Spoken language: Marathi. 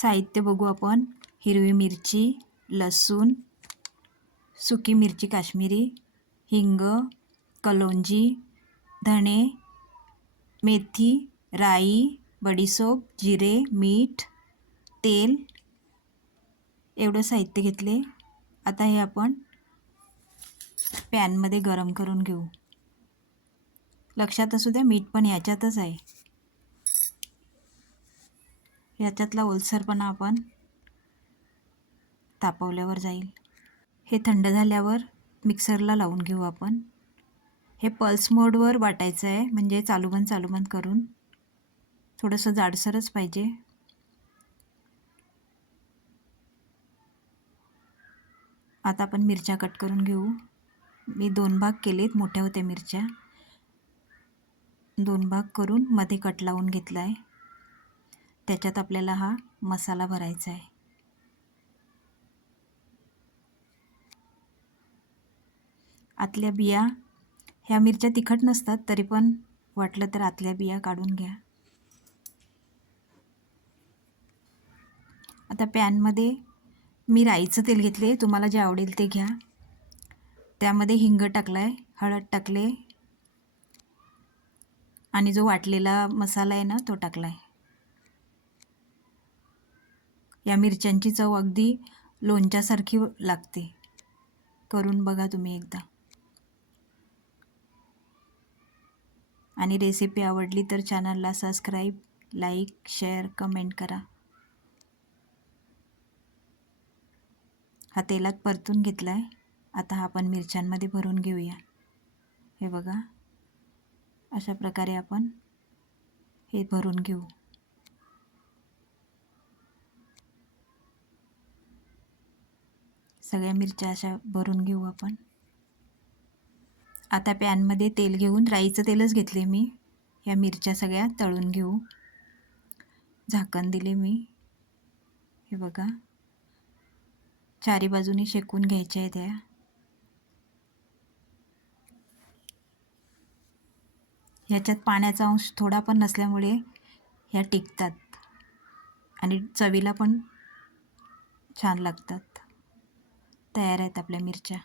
साहित्य बघू आपण. हिरवी मिरची लसूण सुकी मिरची काश्मीरी हिंग कलोंजी धणे मेथी राई बडीसोप जिरे मीठ तेल. एवढं साहित्य घेतले. आता हे आपण पॅनमध्ये गरम करून घेऊ. लक्षात असू द्या मीठ पण ह्याच्यातच आहे. ह्याच्यातला ओलसरपणा आपण तापवल्यावर जाईल. हे थंड झाल्यावर मिक्सरला लावून घेऊ आपण. हे पल्स मोडवर वाटायचं आहे म्हणजे चालूबंद चालूबंद करून थोडंसं जाडसरच पाहिजे. आता आपण मिरच्या कट करून घेऊ. मी दोन भाग केलेत मोठ्या होत्या मिरच्या. दोन भाग करून मध्ये कट लावून घेतला आहे त्याच्यात आपल्याला हा मसाला भरायचा आहे. आतल्या बिया ह्या मिरच्या तिखट नसतात तरी पण वाटलं तर आतल्या बिया काढून घ्या. आता पॅनमध्ये मी राईचं तेल घेतले तुम्हाला जे आवडेल ते घ्या. त्यामध्ये हिंग टाकला आहे हळद टाकले आणि जो वाटलेला मसाला आहे ना तो टाकला आहे या मिरच्यांची चव अगदी लोणच्यासारखी लागते. करून बघा तुम्ही एकदा. आणि रेसिपी आवडली तर चॅनलला सबस्क्राईब लाईक शेअर कमेंट करा. हा तेलात परतून घेतला आहे आता हा आपण मिरच्यांमध्ये भरून घेऊया. हे बघा. अशा प्रकारे आपण हे भरून घेऊ. सगळ्या मिरच्या अशा भरून घेऊ आपण. आता पॅनमध्ये तेल घेऊन राईचं तेलच घेतले मी. या मिरच्या सगळ्या तळून घेऊ. झाकण दिले मी. हे बघा. चारी बाजूनी शेकून घ्यायच्या आहे त्या. ह्याच्यात पाण्याचा अंश थोडा पण नसल्यामुळे ह्या टिकतात. आणि चवीला पण छान लागतात. तयार आहेत आपल्या मिरच्या